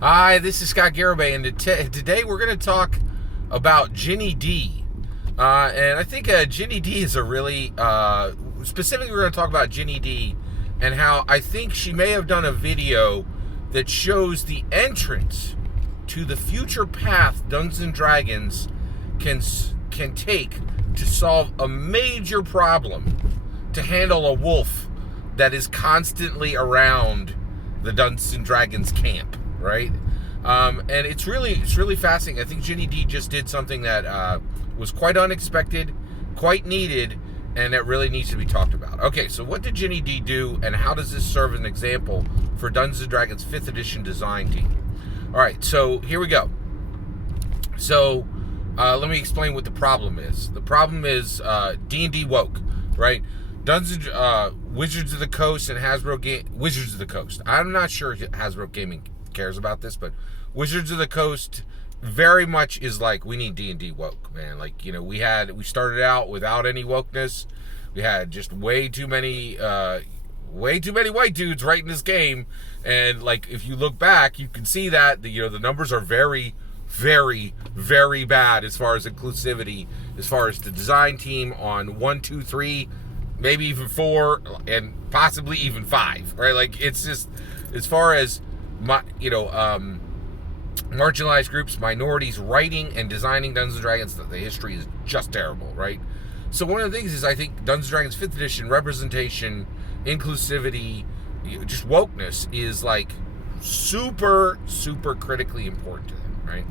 Hi, this is Scott Garibay, and today we're going to talk about Ginny D. And I think Ginny D is a really, specifically we're going to talk about Ginny D and how I think she may have done a video that shows the entrance to the future path Dungeons & Dragons can take to solve a major problem, to handle a wolf that is constantly around the Dungeons & Dragons camp. Right, and it's really fascinating. I think Ginny D just did something that was quite unexpected, quite needed, and that really needs to be talked about. Okay, so what did Ginny D do, and how does this serve as an example for Dungeons & Dragons 5th edition design team? All right, so here we go. So let me explain what the problem is. The problem is D&D woke, right? Wizards of the Coast and Wizards of the Coast. I'm not sure Hasbro Gaming cares about this, but Wizards of the Coast very much is like, we need D&D woke, man. Like, you know, we started out without any wokeness. We had just way too many white dudes writing this game, and like, if you look back, you can see that the numbers are very, very, very bad as far as inclusivity, as far as the design team on 1, 2, 3, maybe even 4, and possibly even 5, right? Like, it's just, as far as marginalized groups, minorities writing and designing Dungeons & Dragons, the history is just terrible, right? So one of the things is, I think Dungeons & Dragons 5th edition representation, inclusivity, just wokeness is like super, super critically important to them, right?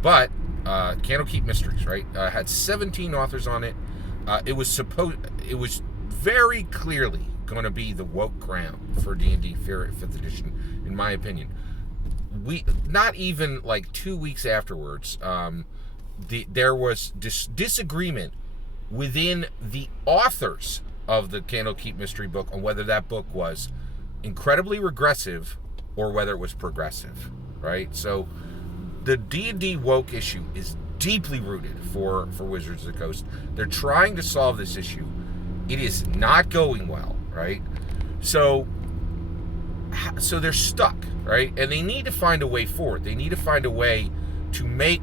But Candlekeep Mysteries, right, had 17 authors on it. It was very clearly going to be the woke ground for D&D 5th edition, in my opinion. Not even like 2 weeks afterwards, there was disagreement within the authors of the Candlekeep Mystery book on whether that book was incredibly regressive or whether it was progressive, right? So the D&D woke issue is deeply rooted for Wizards of the Coast. They're trying to solve this issue. It is not going well, right? So they're stuck, right? And they need to find a way forward. They need to find a way to make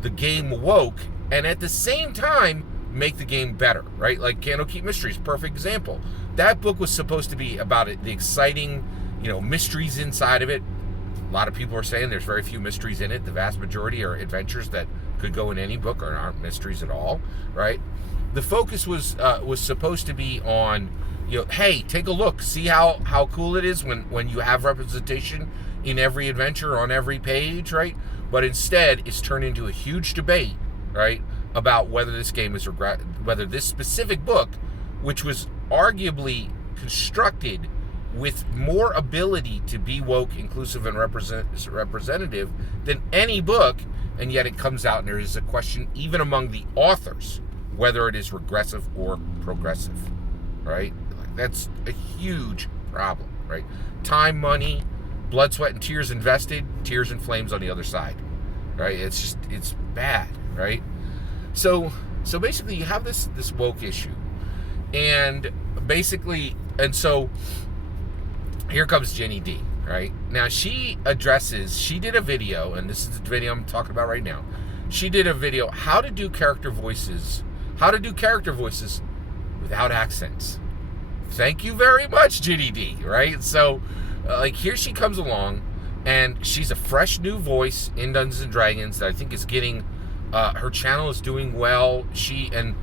the game woke and at the same time make the game better, right? Like Candlekeep Mysteries, perfect example. That book was supposed to be about the exciting, mysteries inside of it. A lot of people are saying there's very few mysteries in it. The vast majority are adventures that could go in any book or aren't mysteries at all, right? The focus was supposed to be on, hey, take a look, see how cool it is when you have representation in every adventure on every page, right? But instead, it's turned into a huge debate, right, about whether this game is whether this specific book, which was arguably constructed with more ability to be woke, inclusive, and representative than any book, and yet it comes out and there is a question even among the authors whether it is regressive or progressive, right? That's a huge problem, right? Time, money, blood, sweat, and tears invested, tears and flames on the other side, right? It's bad, right? So basically you have this woke issue, and so here comes Ginny D, right? Now she did a video, and this is the video I'm talking about right now. She did a video, how to do character voices without accents. Thank you very much, Ginny D, right? So, here she comes along, and she's a fresh new voice in Dungeons & Dragons that I think is getting, her channel is doing well. And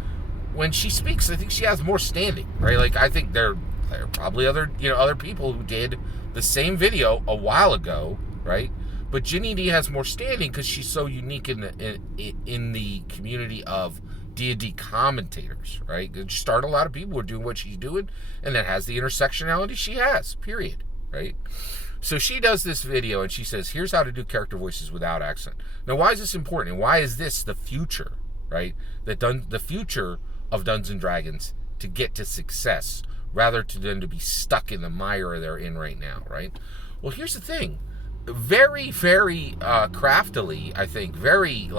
when she speaks, I think she has more standing, right? Like, I think there are probably other people who did the same video a while ago, right? But Ginny D has more standing because she's so unique in the community of D&D commentators, right? She started a lot of people who are doing what she's doing, and that has the intersectionality she has, period, right? So she does this video, and she says, here's how to do character voices without accent. Now, why is this important? And why is this the future, right? The future of Dungeons & Dragons to get to success, rather than to be stuck in the mire they're in right now, right? Well, here's the thing. Very, very craftily, I think, very,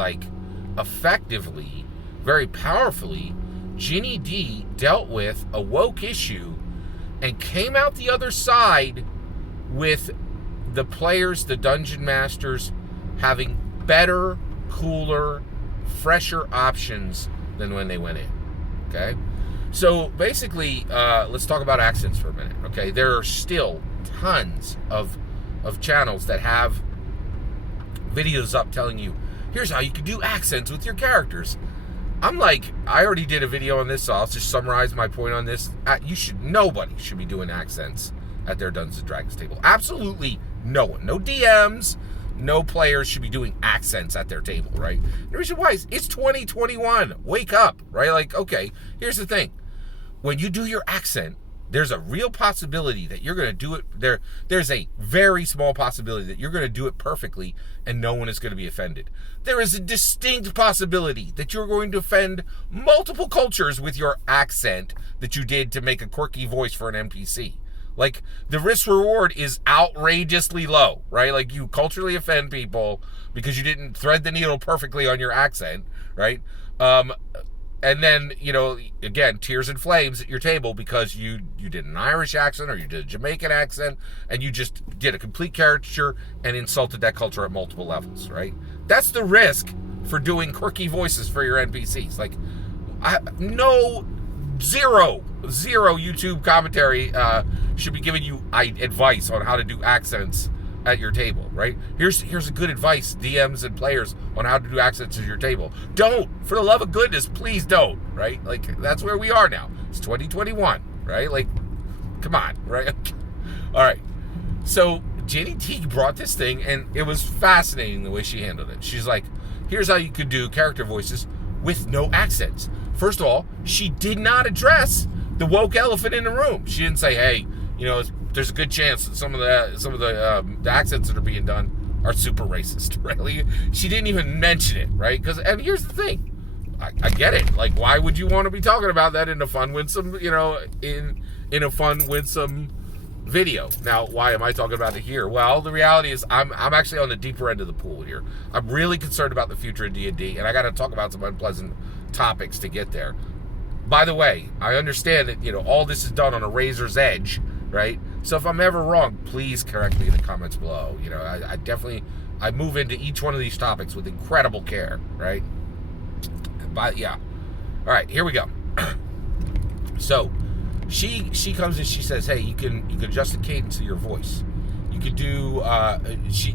effectively, very powerfully, Ginny D dealt with a woke issue and came out the other side with the players, the dungeon masters, having better, cooler, fresher options than when they went in. Okay? So basically, let's talk about accents for a minute. Okay? There are still tons of channels that have videos up telling you, here's how you can do accents with your characters. I'm like, I already did a video on this, so I'll just summarize my point on this. Nobody should be doing accents at their Dungeons & Dragons table. Absolutely no one. No DMs, no players should be doing accents at their table, right? The reason why is it's 2021. Wake up, right? Like, okay, here's the thing. When you do your accent, there's a real possibility that you're going to do it. There's a very small possibility that you're going to do it perfectly and no one is going to be offended. There is a distinct possibility that you're going to offend multiple cultures with your accent that you did to make a quirky voice for an NPC. Like, the risk reward is outrageously low, right? Like, you culturally offend people because you didn't thread the needle perfectly on your accent, right? And then, again, tears and flames at your table because you did an Irish accent or you did a Jamaican accent and you just did a complete caricature and insulted that culture at multiple levels, right? That's the risk for doing quirky voices for your NPCs. Like, zero YouTube commentary should be giving you advice on how to do accents at your table, right? Here's a good advice, DMs and players, on how to do accents at your table. Don't, for the love of goodness, please don't, right? Like, that's where we are now. It's 2021, right? Like, come on, right? All right. So Ginny T brought this thing, and it was fascinating the way she handled it. She's like, here's how you could do character voices with no accents. First of all, she did not address the woke elephant in the room. She didn't say, hey, there's a good chance that some of the accents that are being done are super racist, right? She didn't even mention it, right? And here's the thing, I get it. Like, why would you want to be talking about that in a fun, winsome, in a fun, winsome video? Now, why am I talking about it here? Well, the reality is I'm actually on the deeper end of the pool here. I'm really concerned about the future of D&D, and I got to talk about some unpleasant topics to get there. By the way, I understand that all this is done on a razor's edge, right? So if I'm ever wrong, please correct me in the comments below. I move into each one of these topics with incredible care, right? But yeah, all right, here we go. So she comes and she says, hey, you can adjust the cadence of your voice. You could do.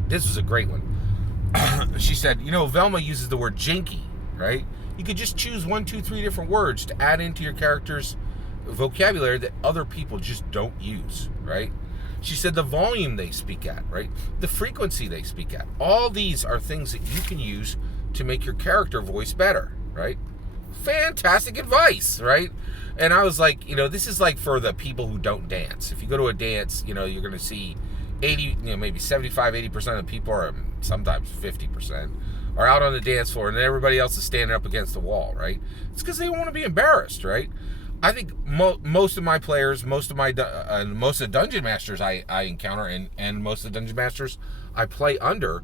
This was a great one. She said, Velma uses the word jinky, right? You could just choose 1, 2, 3 different words to add into your character's vocabulary that other people just don't use, right? She said the volume they speak at, right? The frequency they speak at. All these are things that you can use to make your character voice better, right? Fantastic advice, right? And I was like, this is like for the people who don't dance. If you go to a dance, you're going to see 80, maybe 75, 80% of the people, are sometimes 50%, are out on the dance floor, and everybody else is standing up against the wall, right? It's because they don't want to be embarrassed, right? I think most of my players, most of the dungeon masters I encounter, and most of the dungeon masters I play under,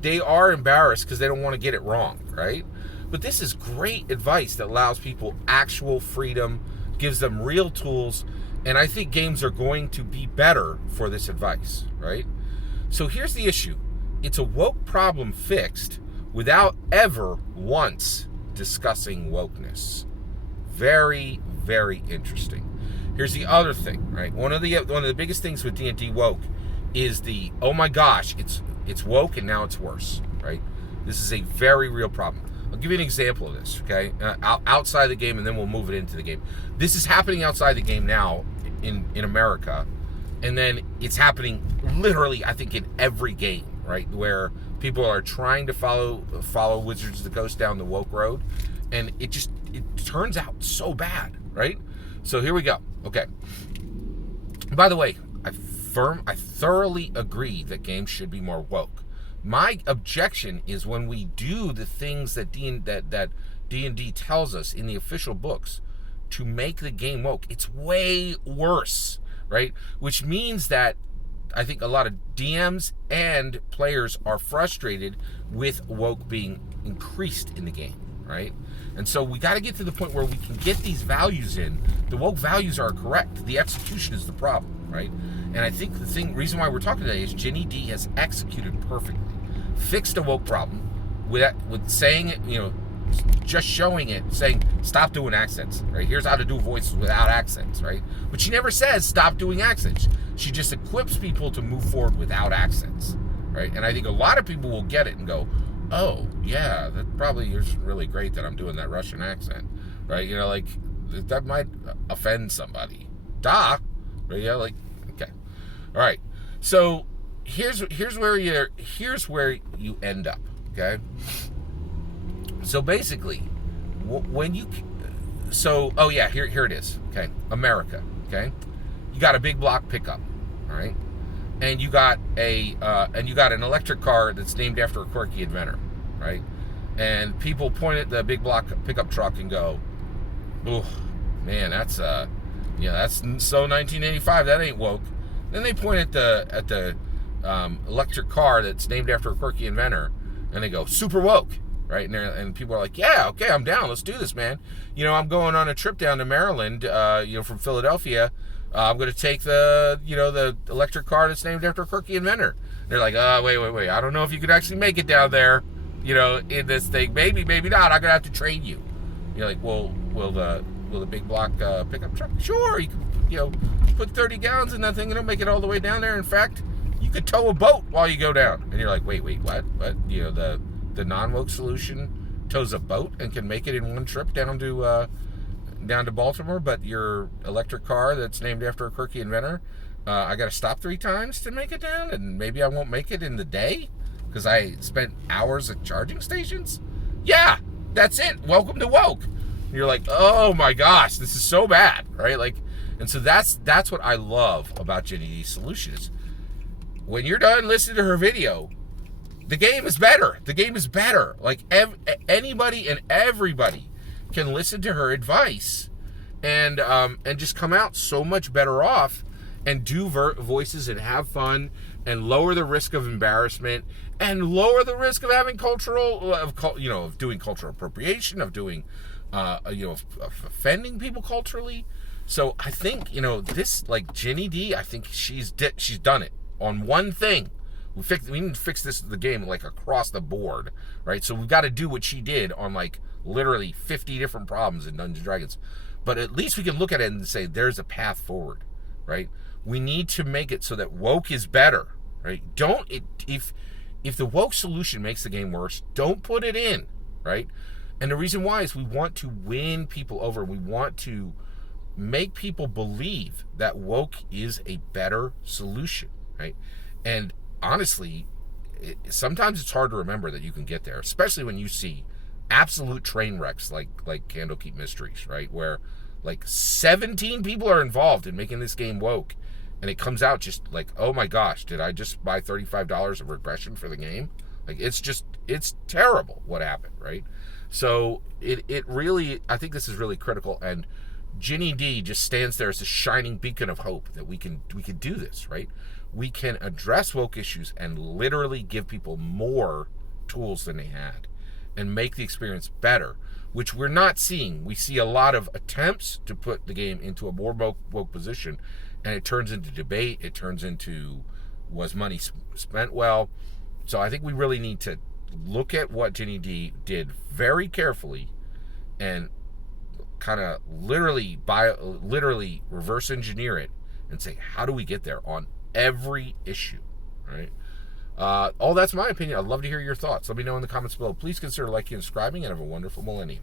they are embarrassed because they don't want to get it wrong, right? But this is great advice that allows people actual freedom, gives them real tools, and I think games are going to be better for this advice, right? So here's the issue. It's a woke problem fixed without ever once discussing wokeness. Very, very interesting. Here's the other thing, right? One of the biggest things with D&D woke is oh my gosh, it's woke and now it's worse, right? This is a very real problem. I'll give you an example of this, okay? Outside the game, and then we'll move it into the game. This is happening outside the game now in America, and then it's happening literally, I think, in every game, right? Where people are trying to follow Wizards of the Coast down the woke road, and it turns out so bad, right? So here we go. Okay. By the way, I thoroughly agree that games should be more woke. My objection is when we do the things that D&D tells us in the official books to make the game woke. It's way worse, right? Which means that I think a lot of DMs and players are frustrated with woke being increased in the game, right? And so we got to get to the point where we can get these values in. The woke values are correct. The execution is the problem, right? And I think the reason why we're talking today is Ginny D has executed perfectly, fixed a woke problem with saying it, just showing it, saying stop doing accents, right? Here's how to do voices without accents, right? But she never says stop doing accents. She just equips people to move forward without accents, right? And I think a lot of people will get it and go, oh yeah, that probably is really great that I'm doing that Russian accent, right? Like that might offend somebody. Right? Yeah, like, okay, all right. So here's where you end up. Okay. So basically, when you, oh yeah, here it is. Okay, America. Okay, you got a big block pickup, all right, and you got an electric car that's named after a quirky inventor, right? And people point at the big block pickup truck and go, "Oh, man, that's so 1985. That ain't woke." Then they point at the electric car that's named after a quirky inventor, and they go, "Super woke." Right, and people are like, yeah, okay, I'm down. Let's do this, man. I'm going on a trip down to Maryland, from Philadelphia. I'm going to take the electric car that's named after a quirky inventor. They're like, wait. I don't know if you could actually make it down there, in this thing. Maybe not. I'm going to have to train you. You're like, well, will the big block pickup truck? Sure, you can, put 30 gallons in that thing and it'll make it all the way down there. In fact, you could tow a boat while you go down. And you're like, wait, what? The non-woke solution tows a boat and can make it in one trip down to Baltimore, but your electric car that's named after a quirky inventor, I got to stop 3 times to make it down, and maybe I won't make it in the day because I spent hours at charging stations. Yeah, that's it. Welcome to woke. And you're like, oh my gosh, this is so bad, right? Like, and so that's what I love about Ginny D's solution is when you're done listening to her video, the game is better. The game is better. Like anybody and everybody can listen to her advice and just come out so much better off and do voices and have fun and lower the risk of embarrassment and lower the risk of having of doing cultural appropriation, of doing of offending people culturally. So I think this, like Ginny D, I think she's done it on one thing. We need to fix the game like across the board, right? So we've got to do what she did on like literally 50 different problems in Dungeons & Dragons. But at least we can look at it and say there's a path forward, right? We need to make it so that woke is better, right? If the woke solution makes the game worse, don't put it in, right? And the reason why is we want to win people over. We want to make people believe that woke is a better solution, right? And honestly, sometimes it's hard to remember that you can get there, especially when you see absolute train wrecks like Candlekeep Mysteries, right? Where like 17 people are involved in making this game woke, and it comes out just like, oh my gosh, did I just buy $35 of regression for the game? Like it's terrible what happened, right? So it really, I think this is really critical, and Ginny D just stands there as a shining beacon of hope that we can do this, right? We can address woke issues and literally give people more tools than they had and make the experience better, which we're not seeing. We see a lot of attempts to put the game into a more woke position, and it turns into debate. It turns into, was money spent well? So I think we really need to look at what Ginny D did very carefully and kind of literally reverse engineer it and say, how do we get there on every issue, right? All that's my opinion. I'd love to hear your thoughts. Let me know in the comments below. Please consider liking and subscribing, and have a wonderful millennium.